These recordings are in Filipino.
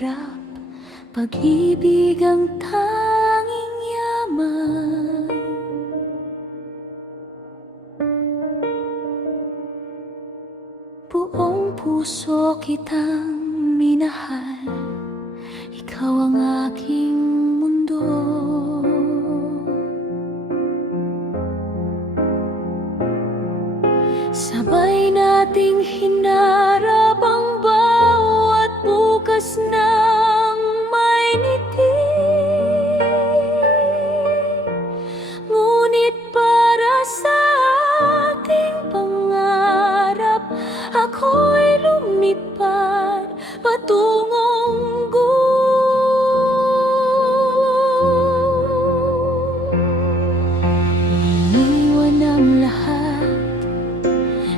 hirap, pag-ibig ang tanging yaman. Buong puso kitang minahal, ikaw ang aking mundo. Sabay nating hinarap ang bawat bukas ng may ngiti. Ngunit para sa ating pangarap, ako'y lumipad patungong iniwan ang lahat,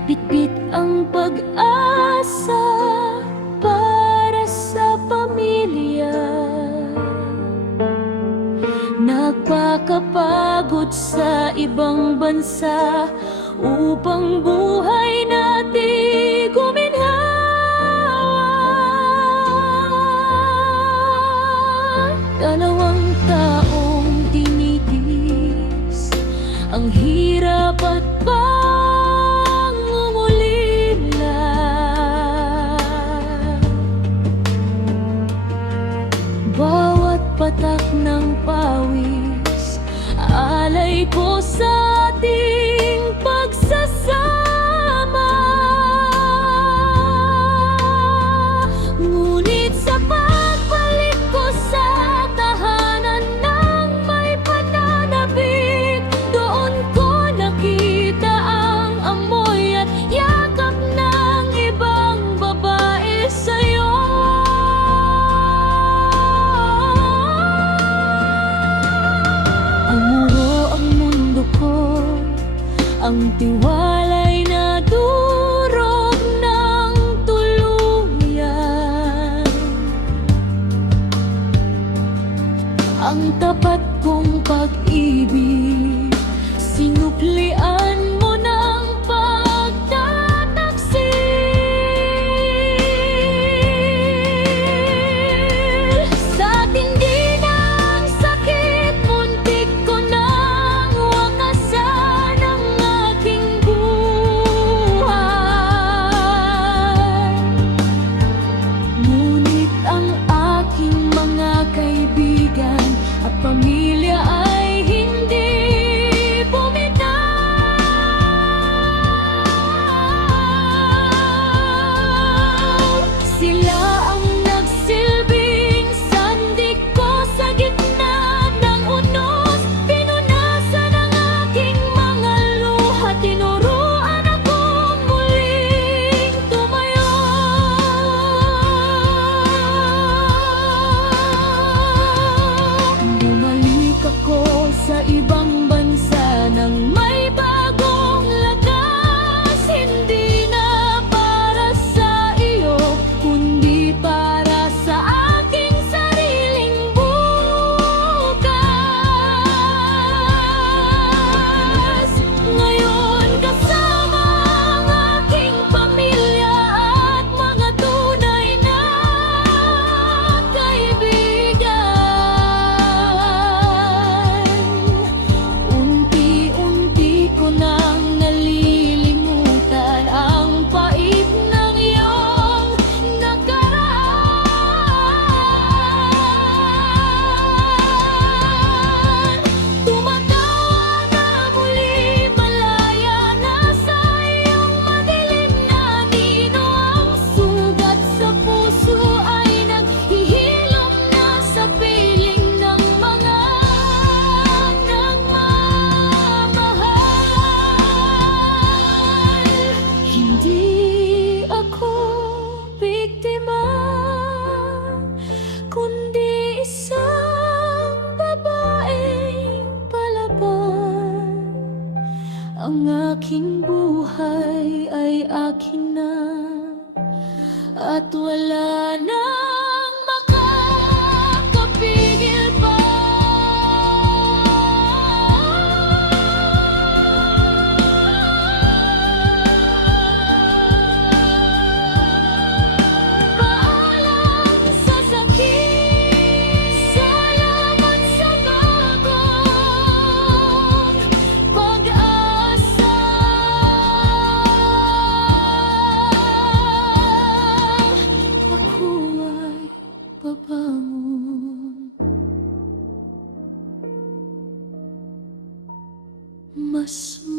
bitbit ang pag-asa para sa pamilya. Nagpakapagod sa ibang bansa upang buhay natin guminhawa. Dalawang taong tinitiis ang hirap at pangungulila. Bawat patak ng pawis, alay ko sa ating pagsasama. Ngunit sa pagbalik ko sa tahanan ng may pananabik, doon ko nakita ang amoy at yakap ng ibang babae sa'yo. Amuro ang mundo ko, ang tiwala'y nadurog ng tuluyan. Ang tapat kong pag-ibig, sinuklian mo ng pagtataksil. Sa tindi ng sakit, muntik ko nang wakasan ang aking buhay. Ngunit ang aking mga kaibigan at pamilya ay hindi bumitaw.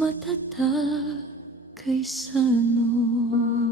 matatag kaysa noon.